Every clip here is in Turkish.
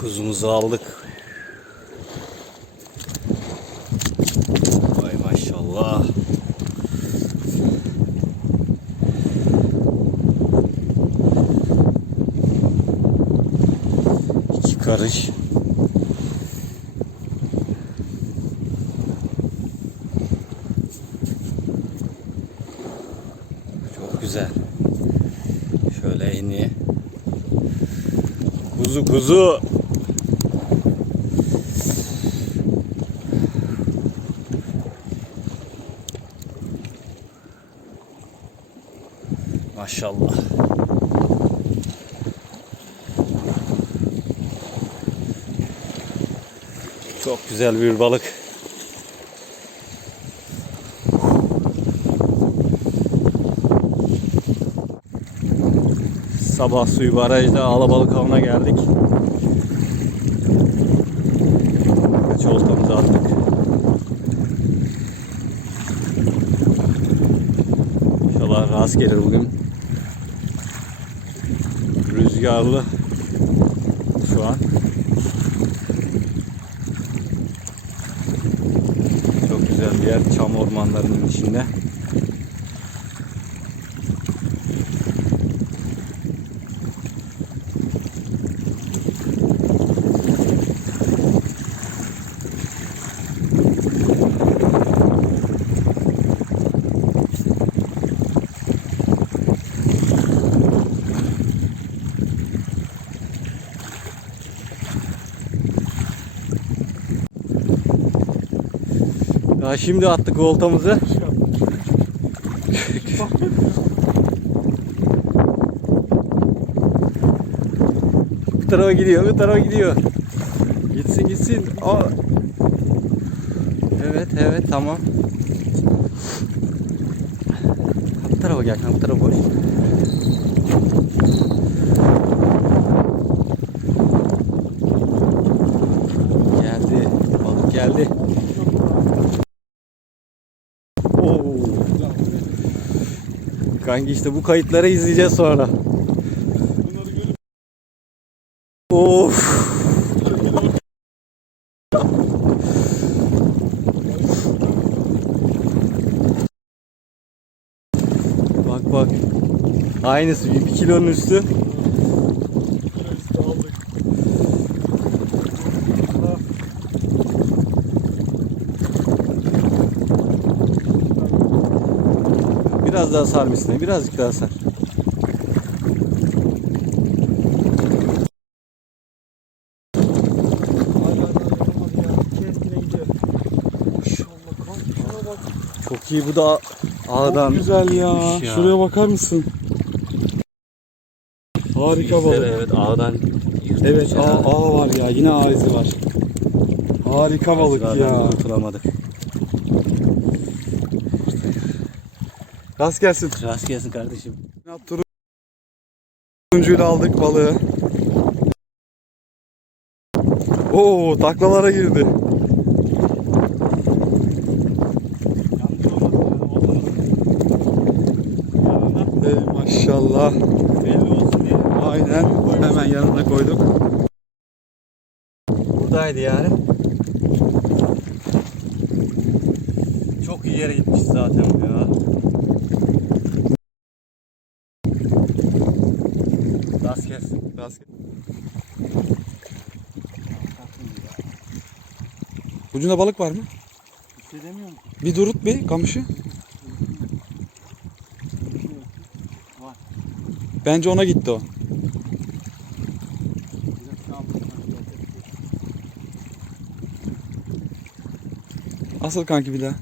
Kuzumuzu aldık. Vay maşallah. İki karış. Çok güzel. Şöyle ini. Kuzu kuzu. Maşallah. Çok güzel bir balık. Sabah suyu barajda alabalık avına geldik. Kaç oltamızı attık. İnşallah rast gelir bugün. Rüzgarlı şu an. Çok güzel bir yer. Çam ormanlarının içinde. Ya şimdi attık oltamızı. Bu tarafa gidiyor, bu tarafa gidiyor. Gitsin gitsin. Aa. Evet, evet tamam. Bu tarafa gel, bu tarafa boş. Geldi, balık geldi. Oo. Kanki işte bu kayıtları izleyeceğiz sonra. Of. Bak bak. Aynısı bir kilonun üstü. Biraz daha sar misine. Birazcık daha sar. Çok iyi bu da ağdan. Çok güzel ya. Ya. Şuraya bakar mısın? Harika balık. Evet ağdan Evet ağ, ağ var ya. Yine ağ izi var. Harika balık ya. Kurtulamadık. Rast gelsin. Rast gelsin kardeşim. Turuncuyla aldık balığı. Oo taklalara girdi. Ey maşallah. Belli olsun diye. Aynen. Hemen yanına koyduk. Buradaydı yani. Çok iyi yere gitmiş zaten bu ya. Rast gelsin. Rast Ucunda balık var mı? Bir şey demiyorum. Bir durut bir kamışı. Var. Bence ona gitti o. Asıl kanki bir daha.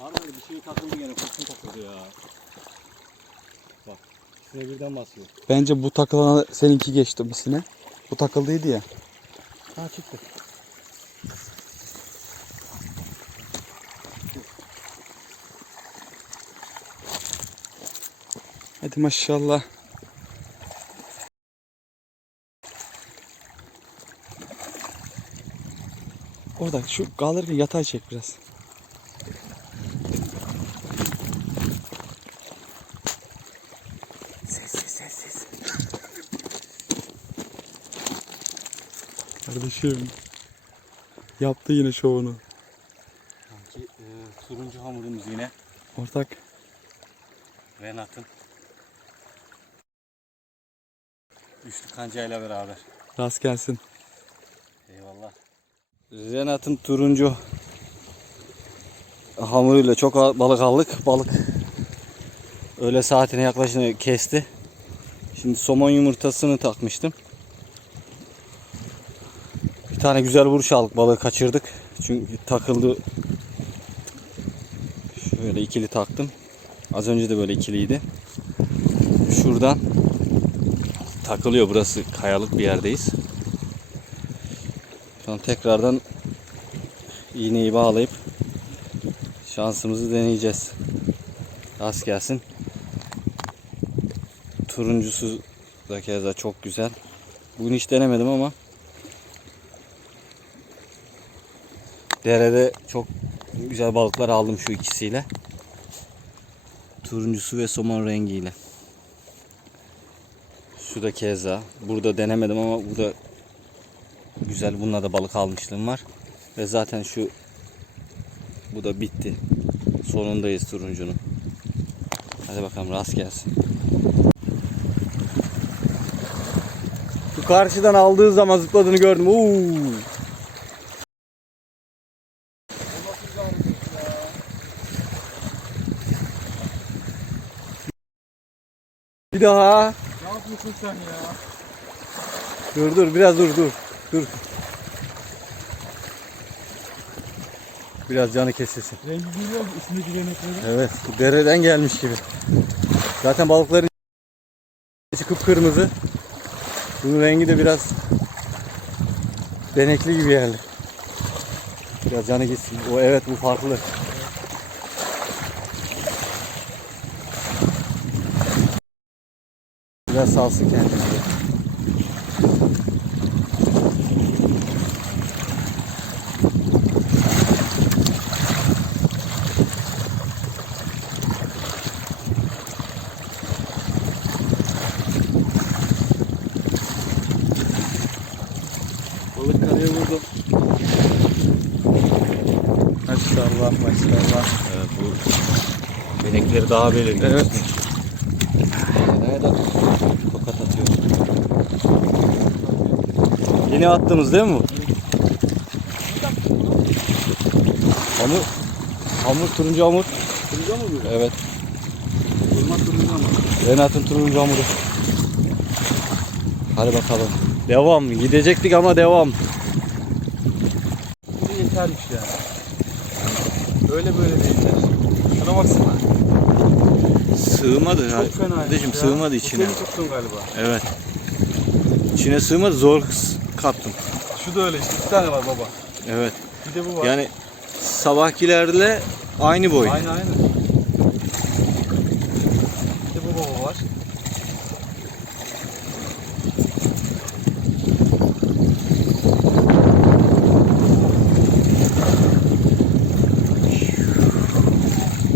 Var mı bir şey takıldı gene kurşun takıldı ya. İkisine birden basıyor. Bence bu takılana seninki geçti misine. Bu takıldıydı ya. Ha çıktı. Hadi maşallah. Orada şu kaldırırken yatay çek biraz. Kardeşim. Yaptı yine şovunu. Sanki e, turuncu hamurumuz yine. Ortak. Renat'ın. Üçlü kancayla beraber. Rast gelsin. Eyvallah. Renat'ın turuncu hamuruyla çok al- balık aldık. Balık öğle saatine yaklaşınca kesti. Şimdi somon yumurtasını takmıştım. Bir tane güzel vuruş aldık. Balığı kaçırdık. Çünkü takıldı. Şöyle ikili taktım. Az önce de böyle ikiliydi. Şuradan takılıyor. Burası kayalık bir yerdeyiz. Şu an tekrardan iğneyi bağlayıp şansımızı deneyeceğiz. Rast gelsin. Turuncusu da keza çok güzel. Bugün hiç denemedim ama derede çok güzel balıklar aldım şu ikisiyle. Turuncusu ve somon rengiyle. Şu da keza. Burada denemedim ama burada güzel bununla da balık almışlığım var. Ve zaten şu bu da bitti. Sonundayız turuncunun. Hadi bakalım rast gelsin. Şu karşıdan aldığı zaman zıpladığını gördüm. Oo. Bir daha. Ne yapıyorsun sen ya? Dur dur biraz dur dur. Dur. Biraz canı kesilsin. Rengi biliyor musun? Üstündeki renekleri. Evet, bu dereden gelmiş gibi. Zaten balıkların içi kıpkırmızı. Bunun rengi de biraz benekli gibi geldi. Biraz canı gitsin. O evet bu farklı. Biraz salsın kendini. Balık karaya vurdu. Maşallah maşallah. Evet bu benekleri daha belirgin. Evet. Nerede? Tokat atıyor. Yeni attınız değil mi bu? Hamur. Hamur turuncu hamur. Turuncu mu bu? Evet. Irmak turuncu ama. Renat'ın turuncu hamuru. Hadi bakalım. Devam. Gidecektik ama devam. Bu yetermiş yani. Öyle böyle de yeter. Şuna baksana. Sığmadı. Çok fena. Kardeşim sığmadı içine. Seni tuttun galiba. Evet. İçine sığmadı. Zor kattım. Şu da öyle işte. İki tane var baba. Evet. Bir de bu var. Yani sabahkilerle aynı boy. Aynı aynı. Bir de bu baba var.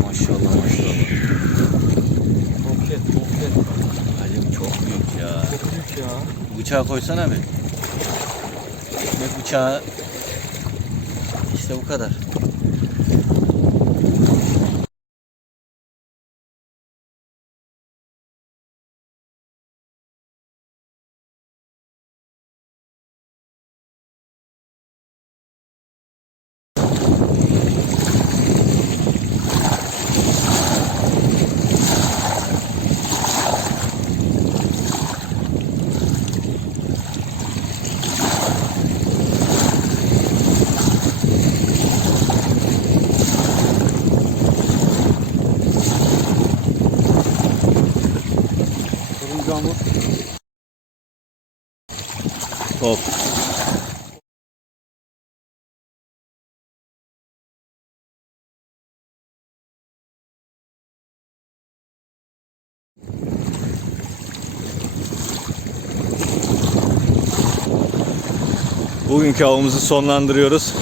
Maşallah maşallah. Roket, roket. Hacım çok büyük ya. Çok büyük ya. Bıçağı koysana bir. Ekmek bıçağı. İşte bu kadar. Hamur. Hop. Bugünkü avımızı sonlandırıyoruz.